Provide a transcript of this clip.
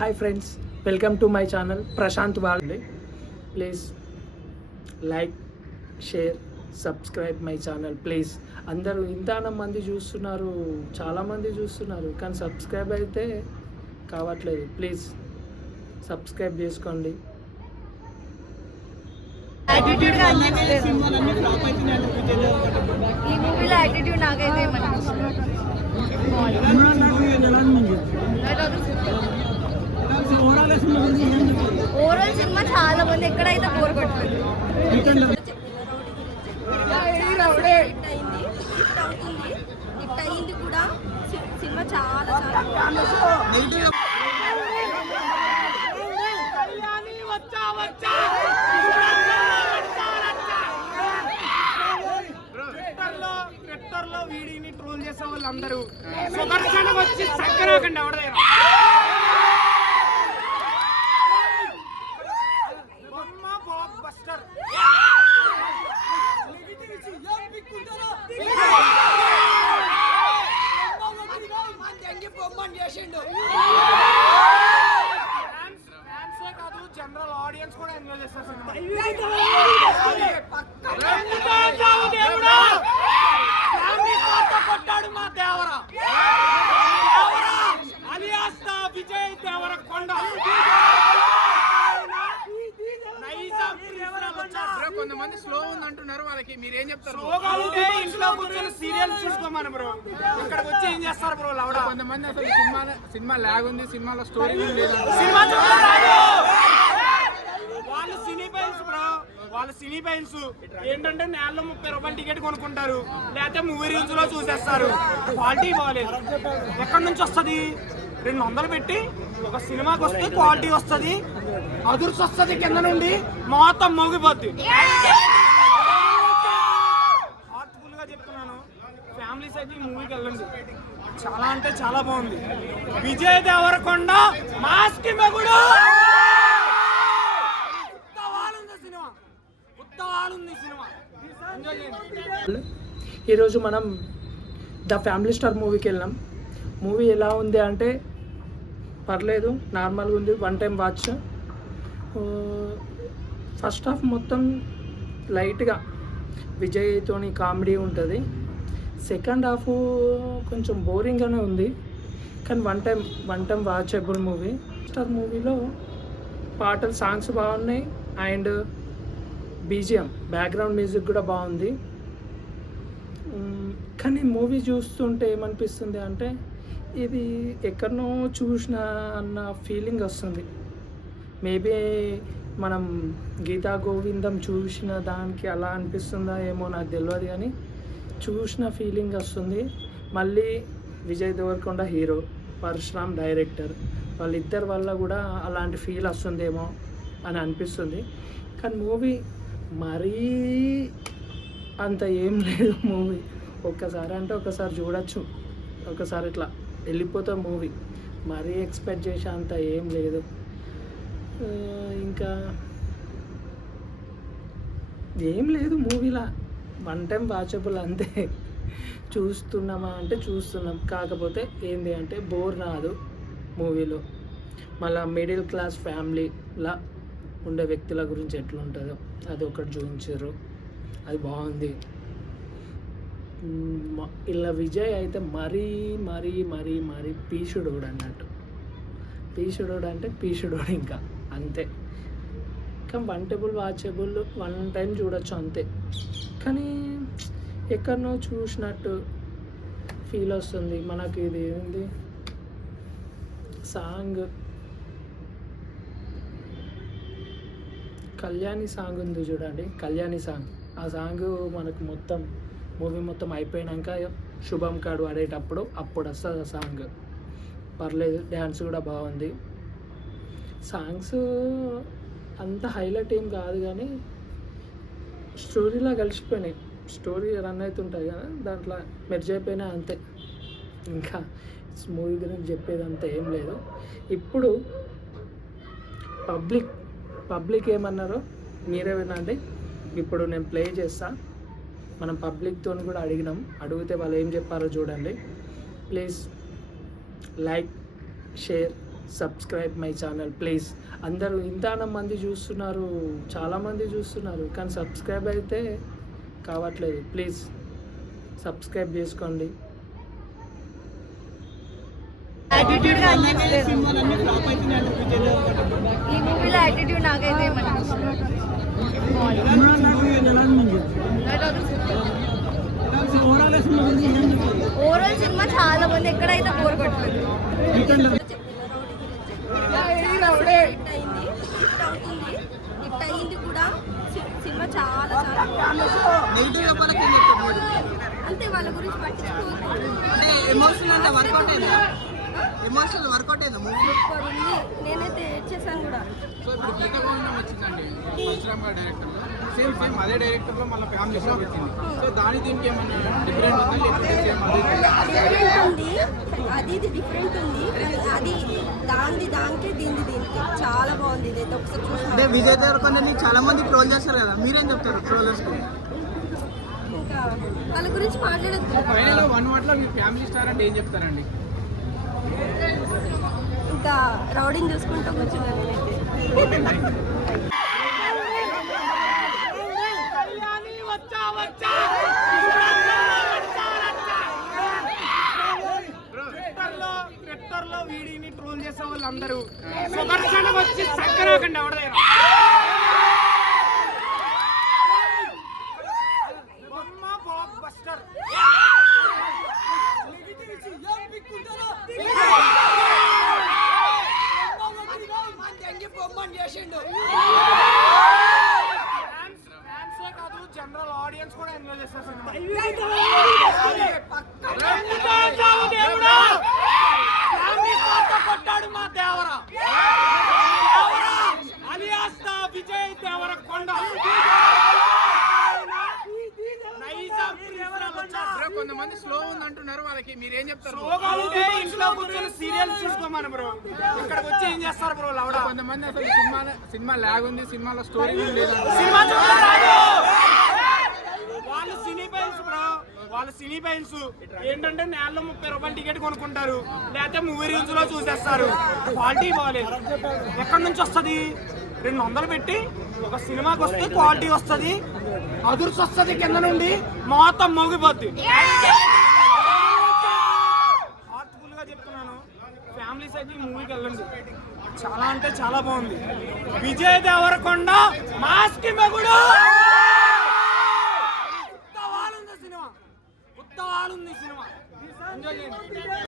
Hi friends, welcome to my channel Prashanth వాళ్ళే. Please like, share, subscribe my channel please. అందరూ ఇంతనం మంది చూస్తున్నారు, చాలామంది చూస్తున్నారు, కానీ సబ్స్క్రైబ్ అయితే కావట్లేదు. ప్లీజ్ సబ్స్క్రైబ్ చేసుకోండి. ఈ మూవీలో యాటిట్యూడ్ నాకైతే ఓవరాల్ సినిమా చాలా మంది ఎక్కడైతే బోర్ కొట్టలేదు. హిట్ అయింది కూడా. సినిమా చాలా ట్విట్టర్లో వీడిని ట్రోల్ చేసే వాళ్ళందరూ సుదర్శన వచ్చి చక్కరాకండి ఎవడ దగ్గర బ్లాక్ బస్టర్. కాదు, జనరల్ ఆడియన్స్ కూడా ఎంజాయ్ చేస్తారు సినిమా. కొట్టాడు మా దేవర అలియాస్ విజయ్ దేవరకొండ. కొంతమంది స్లో ఉంది అంటున్నారు, వాళ్ళకి మీరేం చెప్తారు? స్లోగా ఉంటే ఇంట్లో కూర్చొని సీరియల్ చూసుకోమని బ్రో, ఇక్కడికి వచ్చి ఏం చేస్తారు బ్రో? లవడ కొంతమంది అసలు సినిమా లాగ్ ఉంది, సినిమాలో స్టోరీ లేదు, సినిమా వాళ్ళు సినీ ఫైన్స్ బ్రో. వాళ్ళు సినీ ఫైన్స్ ఏంటంటే నేలలో 30 రూపాయలు టికెట్ కొనుక్కుంటారు, లేకపోతే మూవీ రివ్యూస్ లో చూసేస్తారు. క్వాలిటీ బాగాలేదు. ఎక్కడి నుంచి వస్తుంది? 200 పెట్టి ఒక సినిమాకి వస్తే క్వాలిటీ వస్తుంది, అదుర్స్ వస్తుంది, కింద నుండి మొత్తం మోగిపోద్ది. హార్ట్ఫుల్ గా చెప్తున్నాను, ఫ్యామిలీస్ అయితే ఈ మూవీకి వెళ్ళండి, చాలా అంటే చాలా బాగుంది. విజయ్ దేవరకొండ మాస్ కి మగుడు. ఈరోజు మనం ద ఫ్యామిలీ స్టార్ మూవీకి వెళ్ళాం. మూవీ ఎలా ఉంది అంటే పర్లేదు, నార్మల్గా ఉంది, one time watch. First half మొత్తం లైట్గా విజయ్తోని కామెడీ ఉంటుంది. సెకండ్ హాఫ్ కొంచెం బోరింగ్గానే ఉంది, కానీ one time watchable movie. Star మూవీలో పాటలు, సాంగ్స్ బాగున్నాయి, అండ్ బీజిఎం బ్యాక్గ్రౌండ్ మ్యూజిక్ కూడా బాగుంది. కానీ మూవీ చూస్తుంటే ఏమనిపిస్తుంది అంటే ఇది ఎక్కడనో చూసినా అన్న ఫీలింగ్ వస్తుంది. మేబీ మనం గీతా గోవిందం చూసిన దానికి అలా అనిపిస్తుందా ఏమో నాకు తెలియదు, కానీ చూసిన ఫీలింగ్ వస్తుంది. మళ్ళీ విజయ్ దేవరకొండ హీరో, పరశురామ్ డైరెక్టర్, వాళ్ళిద్దరి వల్ల కూడా అలాంటి ఫీల్ వస్తుందేమో అని అనిపిస్తుంది. కానీ మూవీ మరీ అంత ఏం లేదు. మూవీ ఒక్కసారి అంటే ఒకసారి చూడొచ్చు, ఒకసారి ఇట్లా వెళ్ళిపోతాం. మూవీ మరీ ఎక్స్పెక్ట్ చేసే అంత ఏం లేదు. ఇంకా ఏం లేదు మూవీలా, వన్ టైం వాచబుల్ అంతే. చూస్తున్నామా అంటే చూస్తున్నాం, కాకపోతే ఏంటి అంటే బోర్ రాదు మూవీలో. మళ్ళీ మిడిల్ క్లాస్ ఫ్యామిలీలా ఉండే వ్యక్తుల గురించి ఎట్లుంటుందో అది ఒకటి చూపించారు, అది బాగుంది. ఇలా విజయ్ అయితే మరీ మరీ మరీ మరీ పీషుడోడు అన్నట్టు. పీషుడోడు అంటే పీషుడోడు, ఇంకా అంతే. కానీ వాచబుల్, వన్ టైం చూడొచ్చు అంతే. కానీ ఎక్కడనో చూసినట్టు ఫీల్ వస్తుంది మనకి. ఇది ఏంది సాంగ్, కళ్యాణి సాంగ్ ఉంది చూడండి, కళ్యాణి సాంగ్. ఆ సాంగ్ మనకు మొత్తం మూవీ మొత్తం అయిపోయినాక శుభం కార్డు ఆడేటప్పుడు అప్పుడు వస్తుంది ఆ సాంగ్. పర్లేదు, డ్యాన్స్ కూడా బాగుంది. సాంగ్స్ అంత హైలైట్ ఏం కాదు, కానీ స్టోరీలా కలిసిపోయినాయి. స్టోరీ రన్ అవుతుంటుంది కదా, దాంట్లో మెర్జ్ అయిపోయినాయి అంతే. ఇంకా మూవీ గురించి చెప్పేది అంతా ఏం లేదు. ఇప్పుడు పబ్లిక్ ఏమన్నారో మీరే వినండి. ఇప్పుడు నేను ప్లే చేస్తా. మనం పబ్లిక్తో కూడా అడిగితే వాళ్ళు ఏం చెప్పారో చూడండి. Please like, share, subscribe my channel please. అందరూ ఇంత మంది చూస్తున్నారు, చాలామంది చూస్తున్నారు, కానీ సబ్స్క్రైబ్ అయితే కావట్లేదు. ప్లీజ్ సబ్స్క్రైబ్ చేసుకోండి. యాటిట్యూడ్ గా అనిపించలేదు. ఈ మూవీలో యాటిట్యూడ్ నాకైతే ఓవరాల్ సినిమా చాలా మంది ఎక్కడైతే బోర్ కొట్టలేదు. హిట్ అయింది కూడా. సినిమా చాలా అంతే, వాళ్ళ గురించి పట్టించుకోవద్దు. ఎమోషనల్ వర్కౌట్ అయిందా మూవీ? సూపర్ ఉంది, నేనైతే చేశాను కూడా. సో ఇప్పుడు గీత గోవిందం వచ్చిందండి పరశురామ్ గారి డైరెక్టర్లో, సేమ్ అదే డైరెక్టర్లో మళ్ళీ ఫ్యామిలీ స్టోరీ వచ్చింది. సో దాని దీనికి ఏమన్నా డిఫరెంట్ ఉందా లేకపోతే సేమ్ అదే? డిఫరెంట్ ఉంది, అది ఇది డిఫరెంట్ ఉంది. అది దానికి దీనికి చాలా బాగుంది. ఇదైతే ఒకసారి అంటే చూసాను. విజయ్ దేవరకొండని చాలా మంది ట్రోల్ చేస్తారు కదా, మీరేం చెప్తారు ట్రోలర్స్ కి? ఇంకా వాళ్ళ గురించి మాట్లాడద్దు. ఫైనల్ వన్ వాట్లో మీ ఫ్యామిలీ స్టార్ అంటే ఏం చెప్తారండి? ఇంకా రౌడింగ్ చూసుకుంటూ కూర్చున్నాను నేనైతే. ట్విట్టర్లో వీడిని ట్రోల్ చేసే వాళ్ళందరూ సుదర్శన వచ్చి సంకరాకండి ఎవడైనా బొమ్మ బ్లాక్ బస్టర్. కాదు, జనరల్ ఆడియన్స్ కూడా ఎంజాయ్ చేస్తారు సినిమా. కొట్టాడు మా దేవరా అలియాస్ విజయ్ దేవరకొండ. కొంతమంది స్లో ఉంది అంటున్నారు, వాళ్ళకి మీరేం చెప్తారు? స్లోగా ఉంటే ఇంట్లో కూర్చొని సీరియల్స్ చూసుకోమని బ్రో, ఇక్కడికి వచ్చి ఏం చేస్తారు బ్రో? లవడ కొంతమంది అసలు సినిమా లాగ్ ఉంది, సినిమాలో స్టోరీ లేదు, సినిమా చూడరాదు. వాళ్ళు సినీ ఫైన్స్ బ్రో, వాళ్ళు సినీ ఫైన్స్ ఏంటంటే నేలలో 30 రూపాయలు టికెట్ కొనుక్కుంటారు, లేకపోతే మూవీ రివ్యూస్ లో చూసేస్తారు. క్వాలిటీ బాగాలేదు. ఎక్కడి నుంచి వస్తుంది? 200 పెట్టి ఒక సినిమాకి వస్తే క్వాలిటీ వస్తుంది, అదుర్స్ వస్తుంది, కింద నుండి మొత్తం మోగిపోద్ది. హార్ట్ఫుల్ గా చెప్తున్నాను, ఫ్యామిలీస్ అయితే ఈ మూవీకి వెళ్ళండి, చాలా అంటే చాలా బాగుంది. విజయ్ దేవరకొండ మాస్ కి మగుడు. ఉత్తవాలుంది సినిమా, ఎంజాయ్ చేయండి.